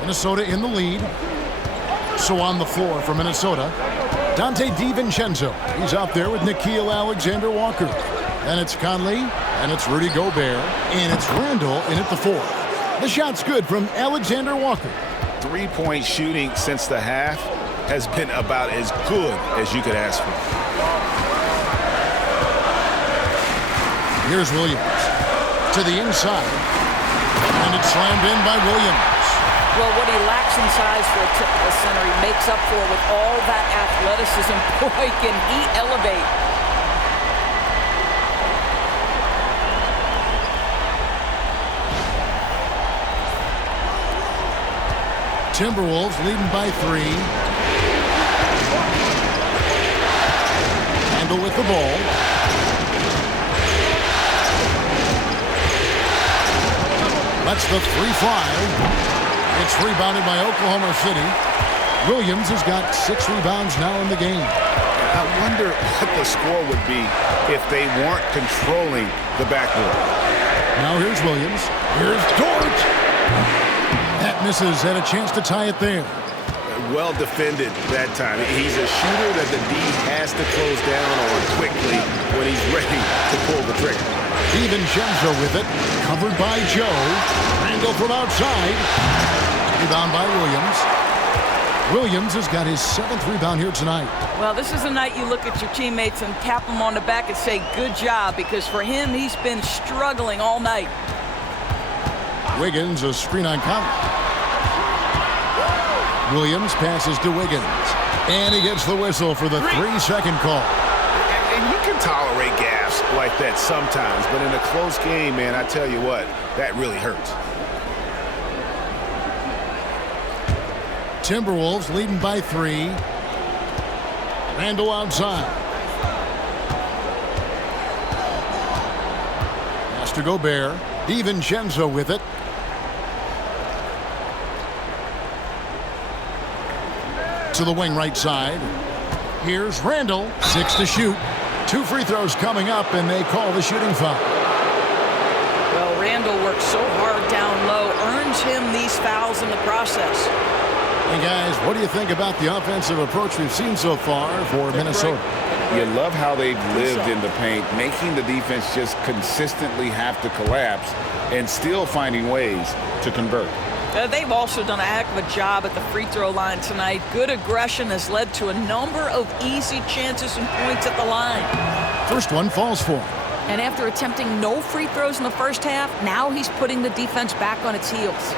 Minnesota in the lead. So on the floor for Minnesota, Dante DiVincenzo. He's out there with Nickeil Alexander-Walker. And it's Conley, and it's Rudy Gobert, and it's Randall in at the 4. The shot's good from Alexander-Walker. Three-point shooting since the half has been about as good as you could ask for. Here's Williams to the inside, and it's slammed in by Williams. Well, what he lacks in size for a typical center, he makes up for with all that athleticism. Boy, can he elevate. Timberwolves leading by 3. Handle with the ball. Lets the 3 fly. It's rebounded by Oklahoma City. Williams has got 6 rebounds now in the game. I wonder what the score would be if they weren't controlling the backboard. Now here's Williams. Here's Dort. That misses, and a chance to tie it there. Well defended that time. He's a shooter that the D has to close down on quickly when he's ready to pull the trigger. DiVincenzo with it. Covered by Joe. Randall from outside. Rebound by Williams. Williams has got his 7th rebound here tonight. Well, this is a night you look at your teammates and tap them on the back and say, good job, because for him, he's been struggling all night. Wiggins, a screen on Conley. Williams passes to Wiggins. And he gets the whistle for the 3-second call. And you can tolerate gaffes like that sometimes, but in a close game, man, I tell you what, that really hurts. Timberwolves leading by 3. Randall outside. Pass to Gobert. DiVincenzo with it. To the wing right side. Here's Randall. 6 to shoot. 2 free throws coming up, and they call the shooting foul. Well, Randall works so hard down low, earns him these fouls in the process. Hey, guys, what do you think about the offensive approach we've seen so far for Minnesota? You love how they've lived in the paint, making the defense just consistently have to collapse and still finding ways to convert. They've also done a heck of a job at the free throw line tonight. Good aggression has led to a number of easy chances and points at the line. First one falls for him. And after attempting no free throws in the first half, now he's putting the defense back on its heels.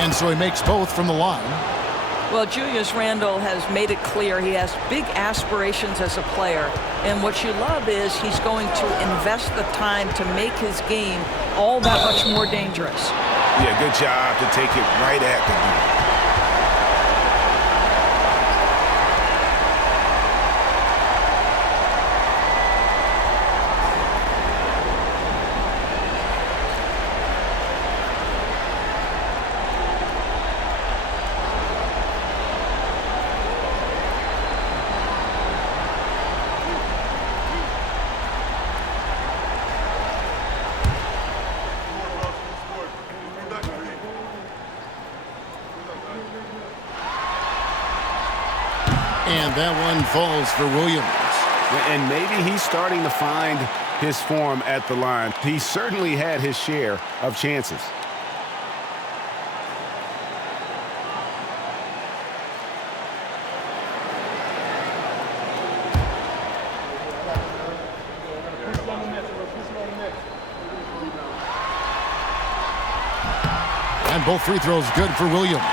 And so he makes both from the line. Well, Julius Randle has made it clear he has big aspirations as a player. And what you love is he's going to invest the time to make his game all that much more dangerous. Yeah, good job to take it right at the D. And that one falls for Williams. And maybe he's starting to find his form at the line. He certainly had his share of chances. And both free throws good for Williams.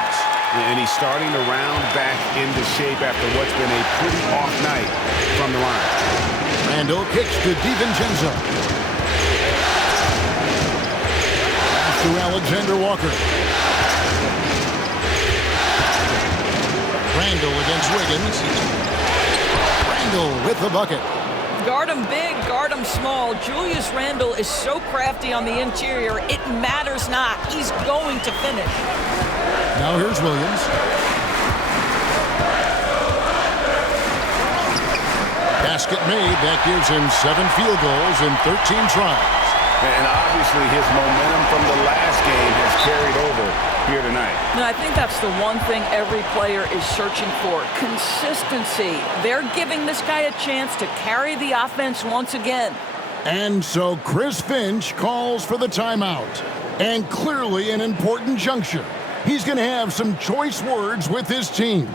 And he's starting to round back into shape after what's been a pretty off night from the line. Randall kicks to DiVincenzo. Pass to Alexander-Walker. Randall against Wiggins. Randall with the bucket. Guard him big, guard him small. Julius Randle is so crafty on the interior, it matters not. He's going to finish. Now here's Williams. Basket made. That gives him 7 field goals in 13 tries. And obviously his momentum from the last game has carried over here tonight. No, I think that's the one thing every player is searching for. Consistency. They're giving this guy a chance to carry the offense once again. And so Chris Finch calls for the timeout. And clearly an important juncture. He's going to have some choice words with his team.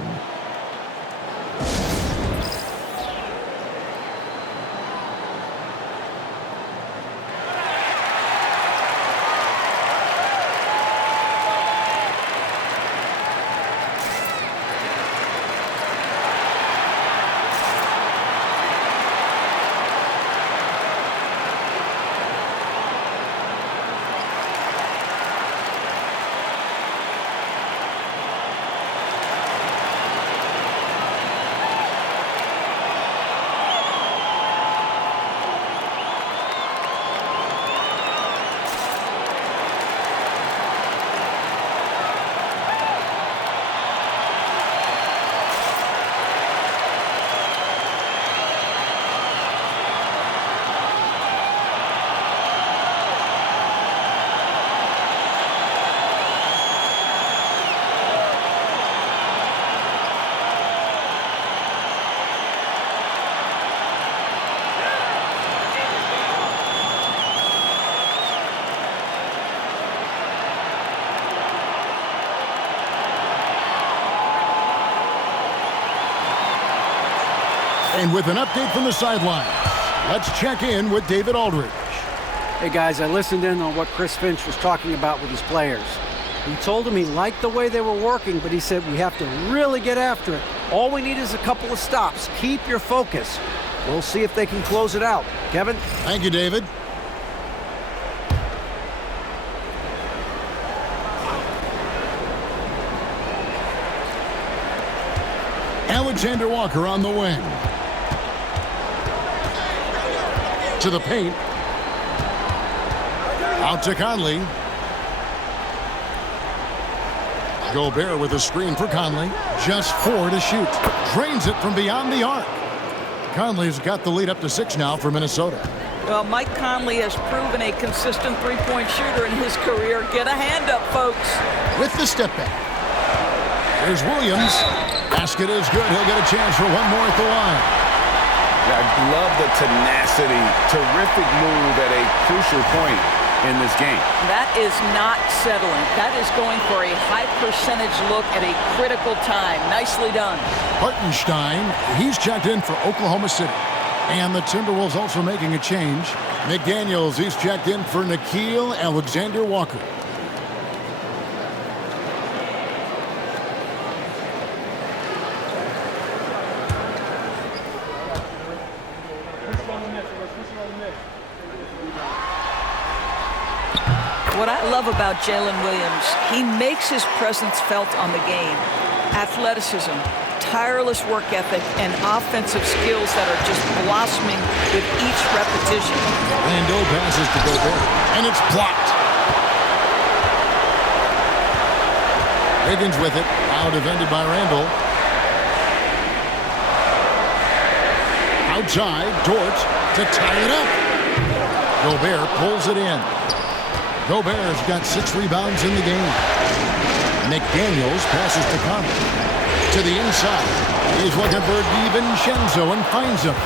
And with an update from the sideline, let's check in with David Aldridge. Hey guys, I listened in on what Chris Finch was talking about with his players. He told them he liked the way they were working, but he said we have to really get after it. All we need is a couple of stops. Keep your focus. We'll see if they can close it out. Kevin? Thank you, David. Alexander Walker on the wing. To the paint. Out to Conley. Gobert with a screen for Conley. Just 4 to shoot. Drains it from beyond the arc. Conley's got the lead up to 6 now for Minnesota. Well, Mike Conley has proven a consistent three-point shooter in his career. Get a hand up, folks. With the step back. Here's Williams. Basket is good. He'll get a chance for one more at the line. I love the tenacity. Terrific move at a crucial point in this game. That is not settling. That is going for a high percentage look at a critical time. Nicely done. Hartenstein, he's checked in for Oklahoma City. And the Timberwolves also making a change. McDaniels, he's checked in for Nickeil Alexander-Walker. What I love about Jalen Williams, he makes his presence felt on the game. Athleticism, tireless work ethic, and offensive skills that are just blossoming with each repetition. Randle passes to Gobert, and it's blocked. Higgins with it, now defended by Randle. Outside, Dort to tie it up. Gobert pulls it in. Gobert's got 6 rebounds in the game. McDaniels passes to Conley. To the inside. He's looking for DiVincenzo and finds him.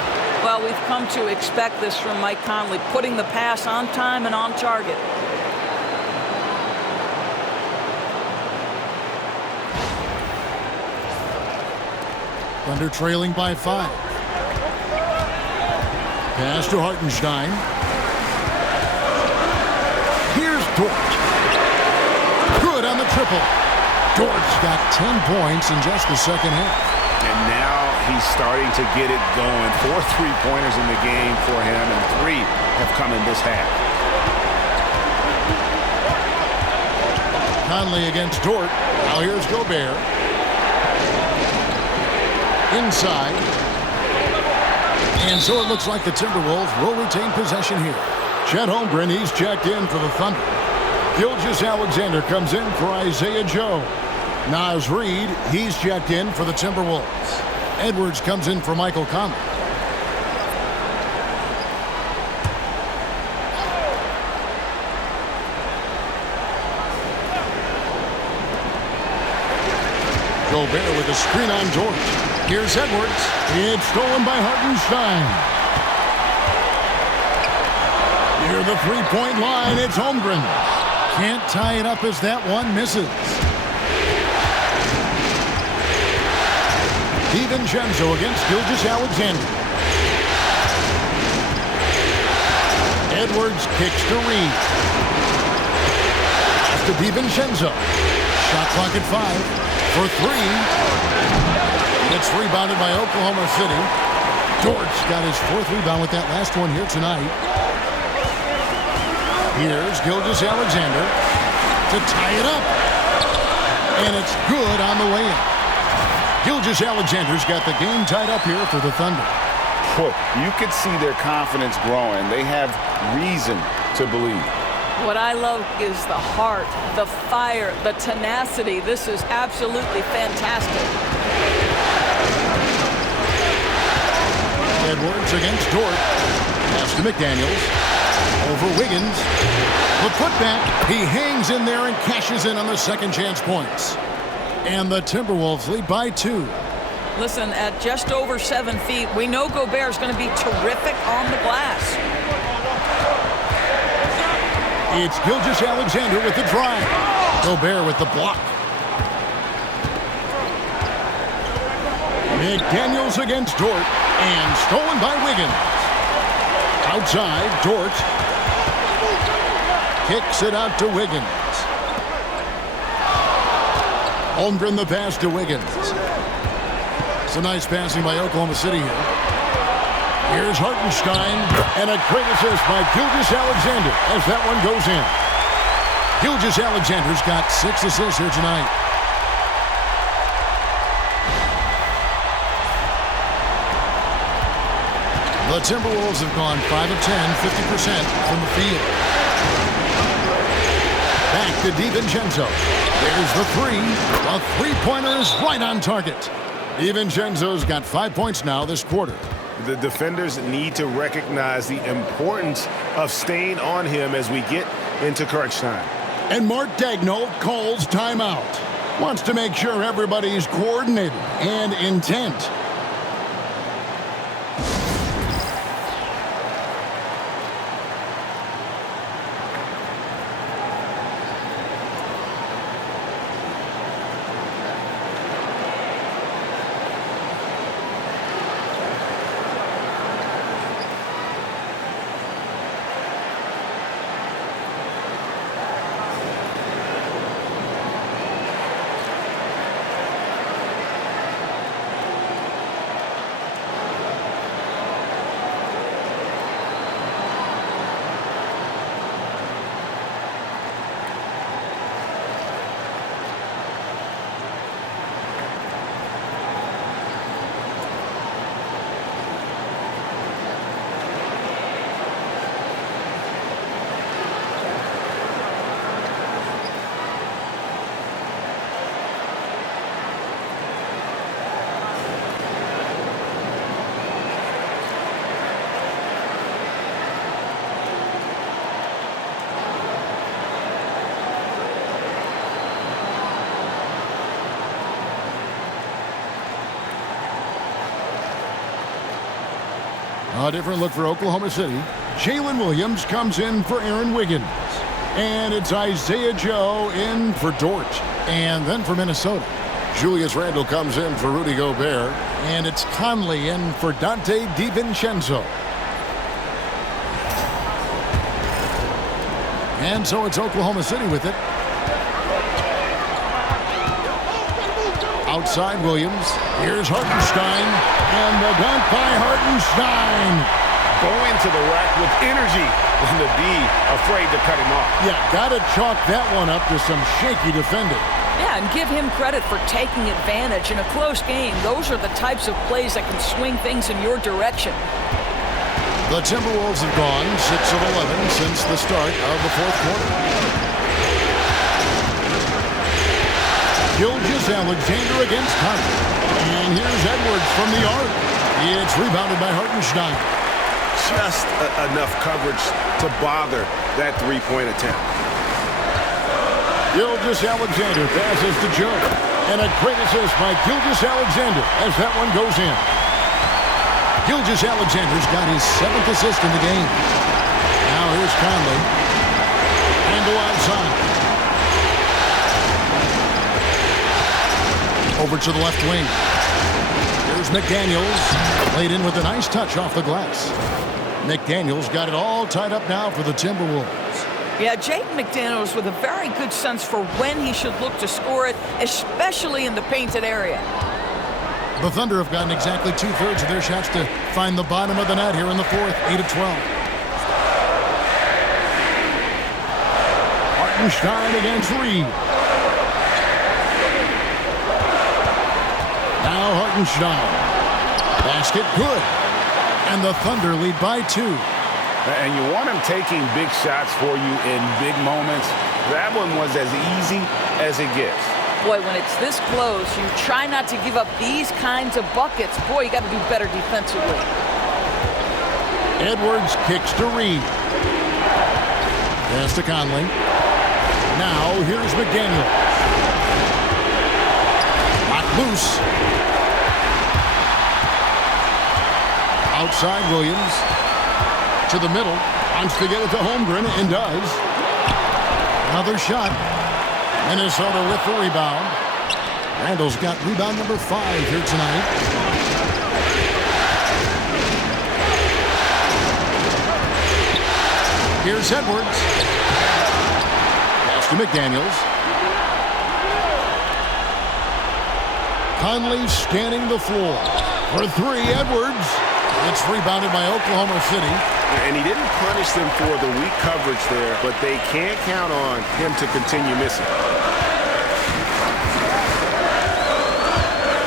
Well, we've come to expect this from Mike Conley, putting the pass on time and on target. Thunder trailing by 5. Pass to Hartenstein. Here's Dort. Good on the triple. Dort's got 10 points in just the second half. And now he's starting to get it going. 4 3-pointers in the game for him, and 3 have come in this half. Conley against Dort. Now here's Gobert. Inside. And so it looks like the Timberwolves will retain possession here. Chet Holmgren, he's checked in for the Thunder. Gilgeous-Alexander comes in for Isaiah Joe. Naz Reid, he's checked in for the Timberwolves. Edwards comes in for Michael Conley. Gobert with a screen on Dort. Here's Edwards. It's stolen by Hartenstein. Near the three-point line, it's Holmgren. Can't tie it up as that one misses. DiVincenzo against Gilgeous-Alexander. Edwards kicks to Reid. After DiVincenzo. Shot clock at 5. For 3. It's rebounded by Oklahoma City. Dort's got his 4th rebound with that last one here tonight. Here's Gilgeous-Alexander to tie it up. And it's good on the way in. Gilgeous-Alexander's got the game tied up here for the Thunder. You could see their confidence growing. They have reason to believe. What I love is the heart, the fire, the tenacity. This is absolutely fantastic. Edwards against Dort. Pass to McDaniels. Over Wiggins. The putback. He hangs in there and cashes in on the second chance points. And the Timberwolves lead by 2. Listen, at just over 7 feet, we know Gobert is going to be terrific on the glass. It's Gilgeous-Alexander with the drive. Gobert with the block. McDaniels against Dort. And stolen by Wiggins. Outside, Dort. Kicks it out to Wiggins. Holmgren the pass to Wiggins. It's a nice passing by Oklahoma City here. Here's Hartenstein, and a great assist by Gilgeous-Alexander as that one goes in. Gilgeous-Alexander's got 6 assists here tonight. The Timberwolves have gone 5 of 10, 50% from the field. Back to DiVincenzo. There's the 3. A three-pointer is right on target. DiVincenzo's got 5 points now this quarter. The defenders need to recognize the importance of staying on him as we get into crunch time. And Mark Daigneault calls timeout. Wants to make sure everybody's coordinated and intent. A different look for Oklahoma City. Jalen Williams comes in for Aaron Wiggins. And it's Isaiah Joe in for Dort. And then for Minnesota, Julius Randle comes in for Rudy Gobert. And it's Conley in for Donte DiVincenzo. And so it's Oklahoma City with it. Outside Williams. Here's Hartenstein. And the dunk by Hartenstein. Going to the rack with energy. And the D afraid to cut him off. Yeah, got to chalk that one up to some shaky defending. Yeah, Yeah, and give him credit for taking advantage in a close game. Those are the types of plays that can swing things in your direction. The Timberwolves have gone 6 of 11 since the start of the fourth quarter. Gilgeous-Alexander against Conley. And here's Edwards from the arc. It's rebounded by Hartenstein. Just enough coverage to bother that three-point attempt. Gilgeous-Alexander passes to Joe. And a great assist by Gilgeous-Alexander as that one goes in. Gilgeous-Alexander's got his 7th assist in the game. Now here's Conley. Handle outside. Over to the left wing. Here's McDaniels. Laid in with a nice touch off the glass. McDaniels got it all tied up now for the Timberwolves. Yeah, Jaden McDaniels with a very good sense for when he should look to score it, especially in the painted area. The Thunder have gotten exactly 2/3 of their shots to find the bottom of the net here in the fourth, 8 of 12. Hartenstein against Reed. Now Hartenstein. Basket good. And the Thunder lead by 2. And you want him taking big shots for you in big moments. That one was as easy as it gets. Boy, when it's this close, you try not to give up these kinds of buckets. Boy, you got to do better defensively. Edwards kicks to Reed. Pass to Conley. Now here's McDaniels. Locked loose. Outside Williams. To the middle. Wants to get it to Holmgren and does. Another shot. Minnesota with the rebound. Randall's got rebound number 5 here tonight. Here's Edwards. Pass to McDaniels. Conley scanning the floor. For 3, Edwards. It's rebounded by Oklahoma City. And he didn't punish them for the weak coverage there, but they can't count on him to continue missing.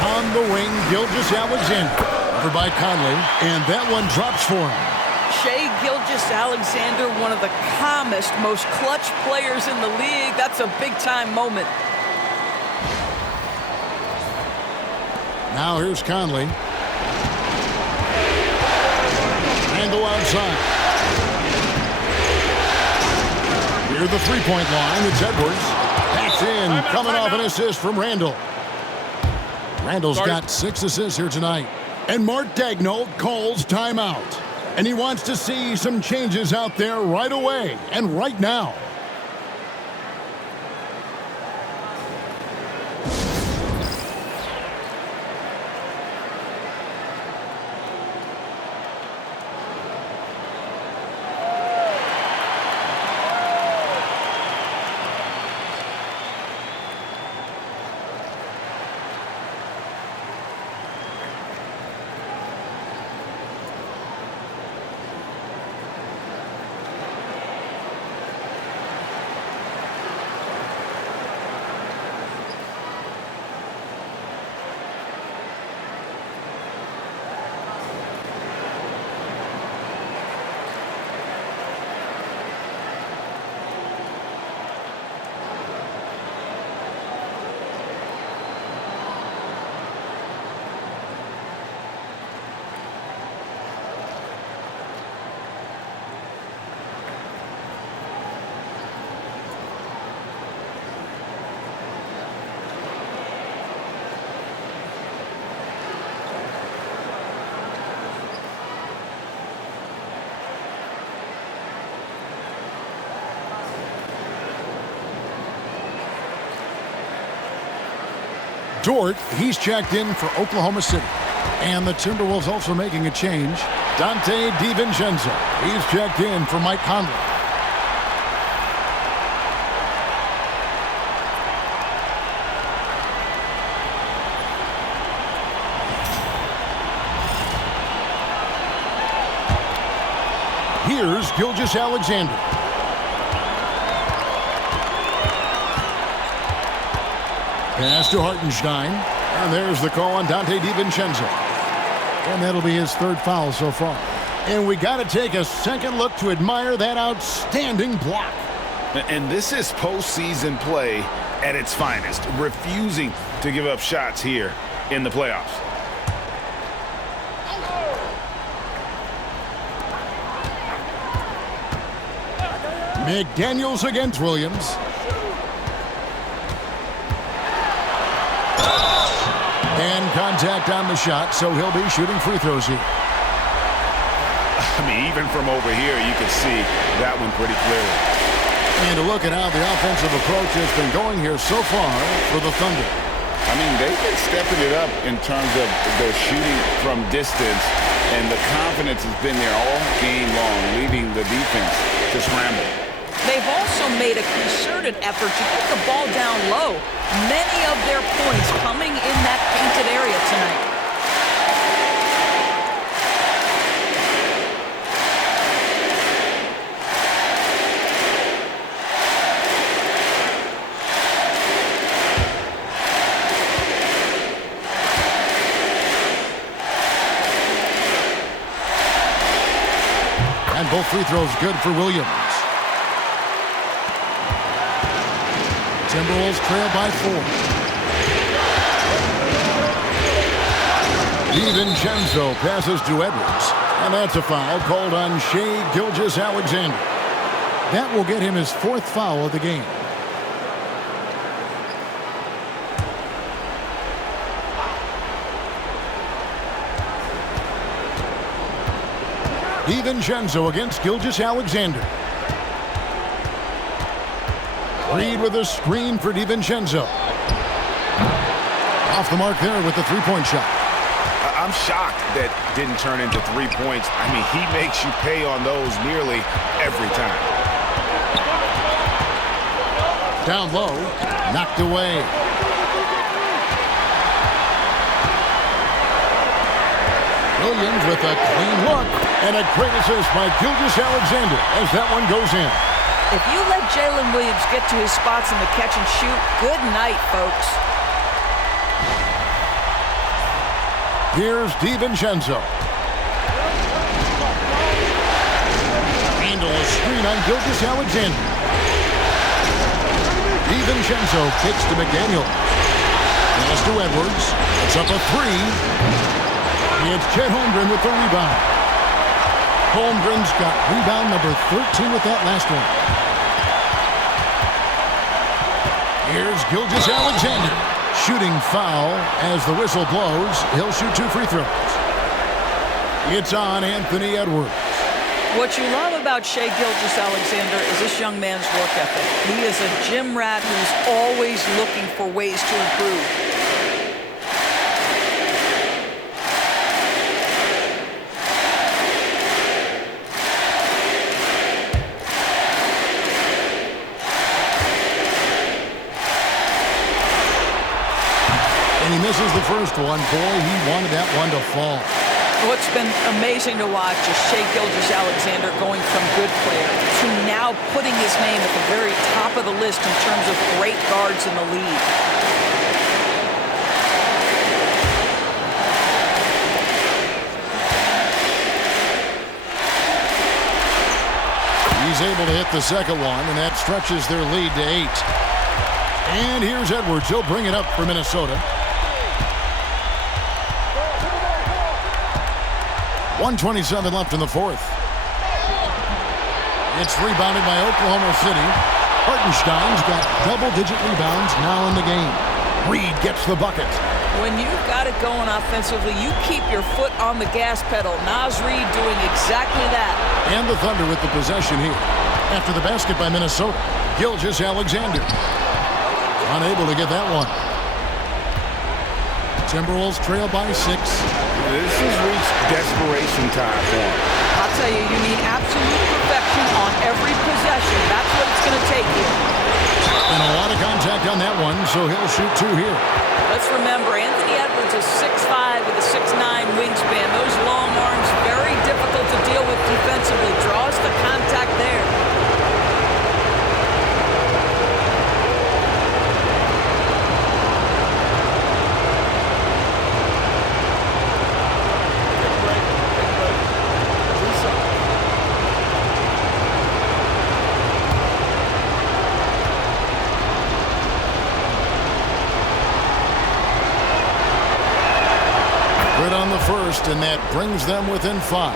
On the wing, Gilgeous-Alexander. Over by Conley, and that one drops for him. Shai Gilgeous-Alexander, one of the calmest, most clutch players in the league. That's a big-time moment. Now here's Conley. Handle outside. Near the three-point line, it's Edwards. Pass in, coming off an assist from Randall. Randall's got 6 assists here tonight. And Mark Daigneault calls timeout. And he wants to see some changes out there right away and right now. Dort, he's checked in for Oklahoma City. And the Timberwolves also making a change. Dante DiVincenzo, he's checked in for Mike Conley. Here's Gilgeous-Alexander. Pass to Hartenstein. And there's the call on Donte DiVincenzo. And that'll be his third foul so far. And we got to take a second look to admire that outstanding block. And this is postseason play at its finest, refusing to give up shots here in the playoffs. McDaniels against Williams. And contact on the shot, so he'll be shooting free throws here. I mean, even from over here, you can see that one pretty clearly. And to look at how the offensive approach has been going here so far for the Thunder. I mean, they've been stepping it up in terms of their shooting from distance, and the confidence has been there all game long, leaving the defense to scramble. They've also made a concerted effort to get the ball down low. Many of their points coming in that painted area tonight. And both free throws good for Williams. Timberwolves trail by 4. DiVincenzo passes to Edwards. And that's a foul called on Shai Gilgeous-Alexander. That will get him his 4th foul of the game. DiVincenzo against Gilgeous-Alexander. Reed with a screen for DiVincenzo. Off the mark there with the three-point shot. I'm shocked that didn't turn into 3 points. I mean, he makes you pay on those nearly every time. Down low, knocked away. Williams with a clean look. And a great assist by Gilgeous-Alexander as that one goes in. If you let Jalen Williams get to his spots in the catch and shoot, good night, folks. Here's DiVincenzo. Handle a screen on Gilgeous-Alexander. DiVincenzo kicks to McDaniels. Pass to Edwards. It's up a 3. It's Chet Holmgren with the rebound. Holmgren's got rebound number 13 with that last one. Here's Gilgeous-Alexander. Shooting foul as the whistle blows. He'll shoot 2 free throws. It's on Anthony Edwards. What you love about Shai Gilgeous-Alexander is this young man's work ethic. He is a gym rat who's always looking for ways to improve. And he misses the first one. Boy, he wanted that one to fall. What's been amazing to watch is Shai Gilgeous-Alexander going from good player to now putting his name at the very top of the list in terms of great guards in the league. He's able to hit the second one, and that stretches their lead to 8. And here's Edwards. He'll bring it up for Minnesota. 1:27 left in the 4th. It's rebounded by Oklahoma City. Hartenstein's got double-digit rebounds now in the game. Reed gets the bucket. When you've got it going offensively, you keep your foot on the gas pedal. Naz Reid doing exactly that. And the Thunder with the possession here. After the basket by Minnesota, Gilgeous-Alexander. Unable to get that one. Timberwolves trail by 6. This has reached desperation time for him. I'll tell you, you need absolute perfection on every possession. That's what it's going to take you. And a lot of contact on that one, so he'll shoot 2 here. Let's remember, Anthony Edwards is 6'5" with a 6'9" wingspan. Those long arms, very difficult to deal with defensively. Draws the contact there. first, and that brings them within 5.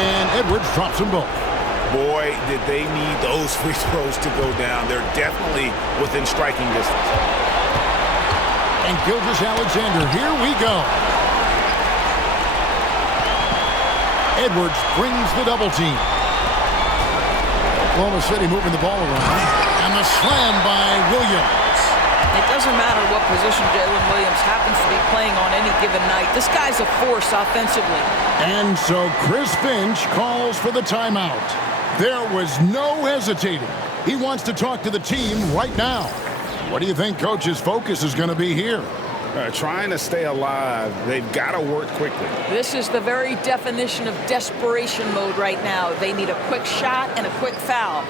And Edwards drops them both. Boy, did they need those free throws to go down. They're definitely within striking distance. And Gilgeous-Alexander, here we go. Edwards brings the double team. Oklahoma City moving the ball around. And the slam by Williams. It doesn't matter what position Jalen Williams happens to be playing on any given night. This guy's a force offensively. And so Chris Finch calls for the timeout. There was no hesitating. He wants to talk to the team right now. What do you think Coach's focus is going to be here? Trying to stay alive. They've got to work quickly. This is the very definition of desperation mode right now. They need a quick shot and a quick foul.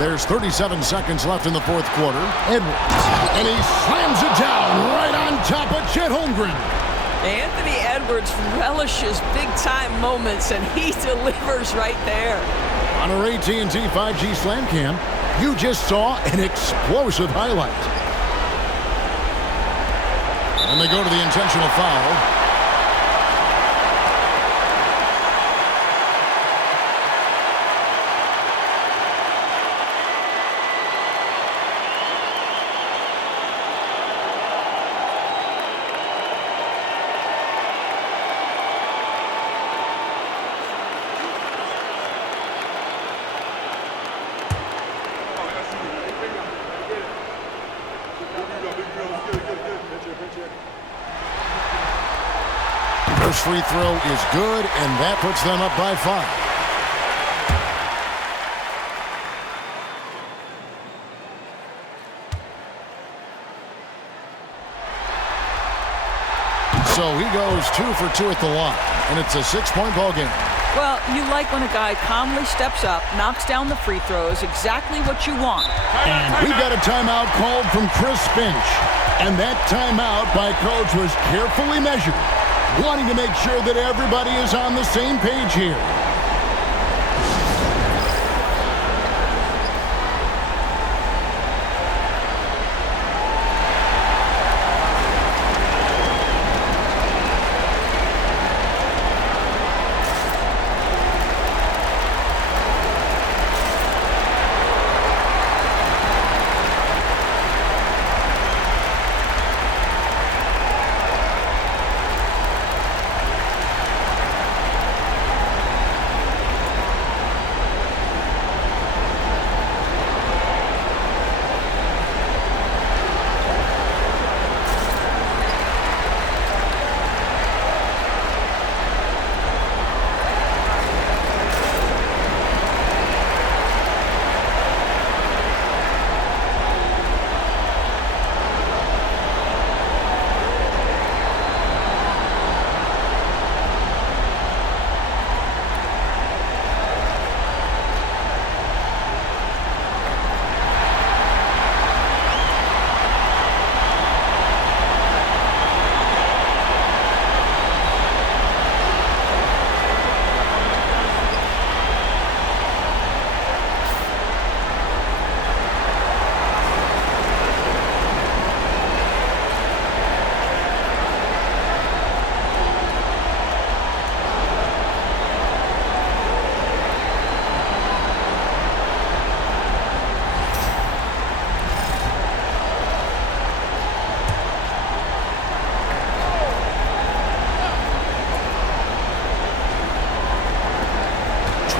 There's 37 seconds left in the fourth quarter. Edwards. And he slams it down right on top of Chet Holmgren. Anthony Edwards relishes big-time moments, and he delivers right there. On our AT&T 5G Slam Cam, you just saw an explosive highlight. And they go to the intentional foul. First free throw is good, and that puts them up by 5. So he goes 2 for 2 at the line, and it's a 6-point ball game. Well, you like when a guy calmly steps up, knocks down the free throws, exactly what you want. And we've got a timeout called from Chris Finch. And that timeout by Coach was carefully measured, wanting to make sure that everybody is on the same page here.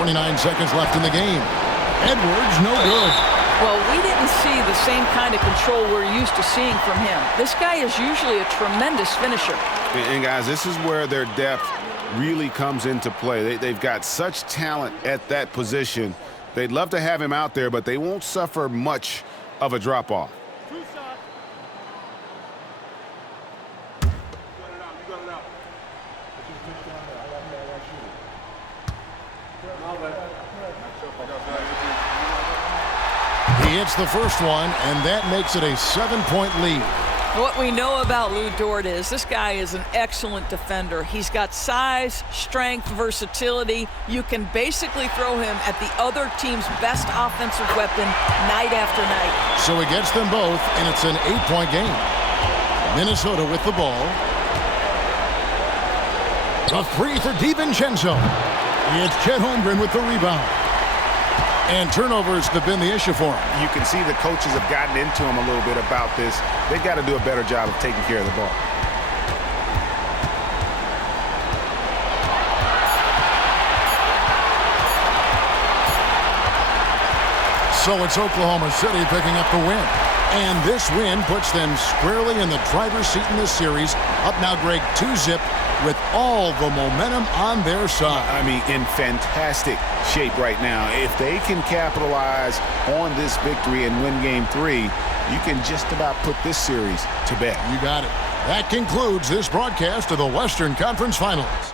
29 seconds left in the game. Edwards, no good. Well, we didn't see the same kind of control we're used to seeing from him. This guy is usually a tremendous finisher. And guys, this is where their depth really comes into play. They've got such talent at that position. They'd love to have him out there, but they won't suffer much of a drop-off. He hits the first one, and that makes it a 7-point lead. What we know about Lou Dort is this guy is an excellent defender. He's got size, strength, versatility. You can basically throw him at the other team's best offensive weapon night after night. So he gets them both, and it's an 8-point game. Minnesota with the ball. A three for DiVincenzo. It's Chet Holmgren with the rebound. And turnovers have been the issue for him. You can see the coaches have gotten into him a little bit about this. They've got to do a better job of taking care of the ball. So it's Oklahoma City picking up the win. And this win puts them squarely in the driver's seat in this series. Up now, Greg, 2-zip with all the momentum on their side. I mean, in fantastic shape right now. If they can capitalize on this victory and win Game 3, you can just about put this series to bed. You got it. That concludes this broadcast of the Western Conference Finals.